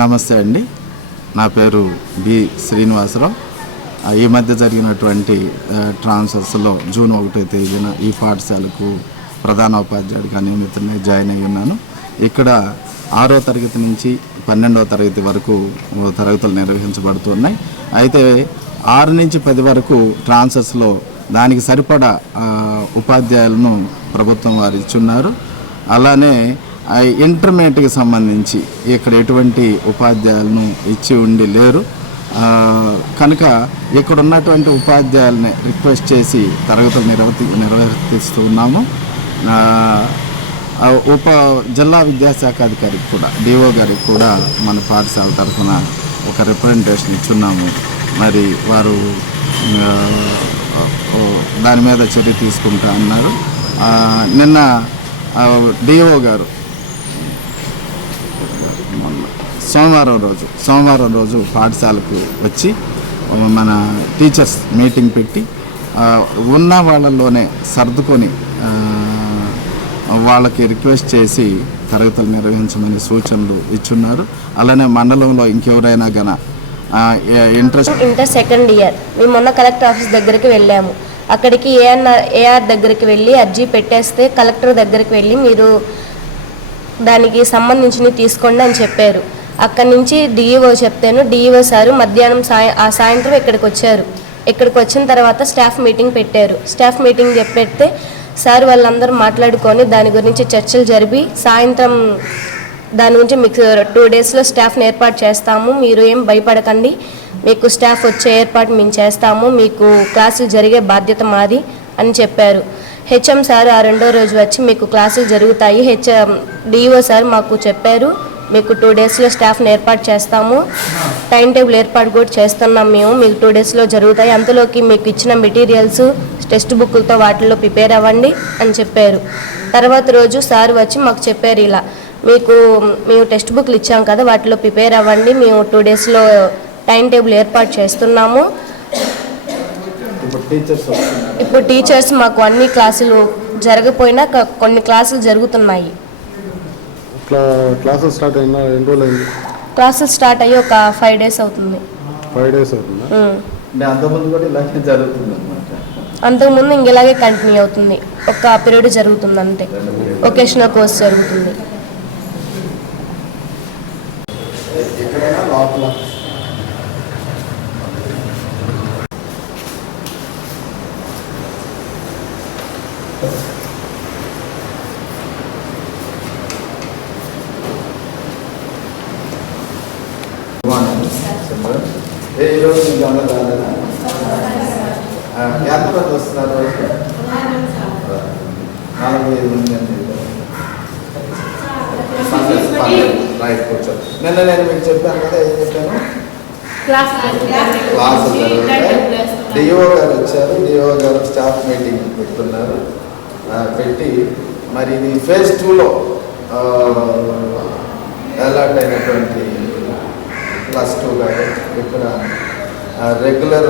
నమస్తే అండి. నా పేరు బి శ్రీనివాసరావు. ఈ మధ్య జరిగినటువంటి ట్రాన్స్ఫర్స్లో జూన్ ఒకటో తేదీన ఈ పాఠశాలకు ప్రధాన ఉపాధ్యాయుడిగా నియమితున్నై జాయిన్ అయి ఉన్నాను. ఇక్కడ ఆరో తరగతి నుంచి పన్నెండవ తరగతి వరకు ఓ తరగతులు నిర్వహించబడుతున్నాయి అయితే ఆరు నుంచి పది వరకు ట్రాన్స్ఫర్స్లో దానికి సరిపడా ఉపాధ్యాయులను ప్రభుత్వం వారు ఇచ్చున్నారు. అలానే ఇంటర్మీడియట్కి సంబంధించి ఇక్కడ ఎటువంటి ఉపాధ్యాయులను ఇచ్చి ఉండి లేరు. కనుక ఇక్కడ ఉన్నటువంటి ఉపాధ్యాయులని రిక్వెస్ట్ చేసి తరగతులు నిర్వర్తి నిర్వర్తిస్తున్నాము. ఉప జిల్లా విద్యాశాఖ అధికారికి కూడా డిఓ గారికి కూడా మన పాఠశాల తరఫున ఒక రిప్రజెంటేషన్ ఇచ్చున్నాము. మరి వారు దాని మీద చర్య తీసుకుంటా అన్నారు. నిన్న డిఓ గారు సోమవారం రోజు సోమవారం రోజు పాఠశాలకు వచ్చి మన టీచర్స్ మీటింగ్ పెట్టి ఉన్న వాళ్ళల్లోనే సర్దుకొని వాళ్ళకి రిక్వెస్ట్ చేసి తరగతులు నిర్వహించమని సూచనలు ఇచ్చున్నారు. అలానే మండలంలో ఇంకెవరైనా గన ఇంట్రెస్ట్ ఇంటర్ సెకండ్ ఇయర్ మేము మొన్న కలెక్టర్ ఆఫీస్ దగ్గరికి వెళ్ళాము. అక్కడికి ఏఆర్ ఏఆర్ దగ్గరికి వెళ్ళి అర్జీ పెట్టేస్తే కలెక్టర్ దగ్గరికి వెళ్ళి మీరు దానికి సంబంధించినవి తీసుకోండి అని చెప్పారు. అక్కడి నుంచి డిఈఓ చెప్తాను. డిఈఓ సారు మధ్యాహ్నం సాయ ఆ సాయంత్రం ఇక్కడికి వచ్చారు. ఇక్కడికి వచ్చిన తర్వాత స్టాఫ్ మీటింగ్ పెట్టారు. స్టాఫ్ మీటింగ్ చెప్పెడితే సార్ వాళ్ళందరూ మాట్లాడుకొని దాని గురించి చర్చలు జరిపి సాయంత్రం దాని గురించి మీకు టూ డేస్లో స్టాఫ్ని ఏర్పాటు చేస్తాము. మీరు ఏం భయపడకండి. మీకు స్టాఫ్ వచ్చే ఏర్పాటు మేము చేస్తాము. మీకు క్లాసులు జరిగే బాధ్యత మాది అని చెప్పారు. హెచ్ఎం సార్ ఆ రెండో రోజు వచ్చి మీకు క్లాసులు జరుగుతాయి. హెచ్ఎం డిఓ సార్ మాకు చెప్పారు. మీకు టూ డేస్లో స్టాఫ్ని ఏర్పాటు చేస్తాము. టైం టేబుల్ ఏర్పాటు కూడా చేస్తున్నాం మేము. మీకు టూ డేస్లో జరుగుతాయి. అంతలోకి మీకు ఇచ్చిన మెటీరియల్స్ టెక్స్ట్ బుక్లతో వాటిల్లో ప్రిపేర్ అవ్వండి అని చెప్పారు. తర్వాత రోజు సార్ వచ్చి మాకు చెప్పారు ఇలా. మీకు మేము టెక్స్ట్ బుక్లు ఇచ్చాం కదా వాటిలో ప్రిపేర్ అవ్వండి. మేము టూ డేస్లో టైం టేబుల్ ఏర్పాటు చేస్తున్నాము. ఇప్పుడు టీచర్స్ మాకు అన్ని క్లాసులు జరగపోయినా కొన్ని క్లాసులు జరుగుతున్నాయి. క్లాసెస్ స్టార్ట్ అయినా ఎన్ని రోజులు అయింది క్లాసులు స్టార్ట్ అయ్యి ఒక ఫైవ్ డేస్ అవుతుంది. ఫైవ్ డేస్ అవుతుందా? అంతకుముందు కూడా ఇలాగే జరుగుతుంది అనమాట అంతకుముందు ఇంక ఇలాగే కంటిన్యూ అవుతుంది. ఒక పీరియడ్ జరుగుతుంది అంతే. ఒకేషనల్ కోర్స్ జరుగుతుంది. ఎక్కడైనా లోపల ఏ ఈరోజు మీకు అందరు రాలేదా వస్తున్నారు? నాలుగు ఐదు మంది పర్లేదు. రైట్ కూర్చో. నిన్న నేను మీకు చెప్పాను కదా ఏం చెప్పాను? క్లాసులు జరుగుతాయి డిఓ గారు వచ్చారు. డిఓ గారు స్టాఫ్ మీటింగ్ పెడుతున్నారు. పెట్టి మరి ఇది ఫేజ్ టూలో అలాట్ అయినటువంటి ప్లస్ టూ కాబట్టి ఇక్కడ రెగ్యులర్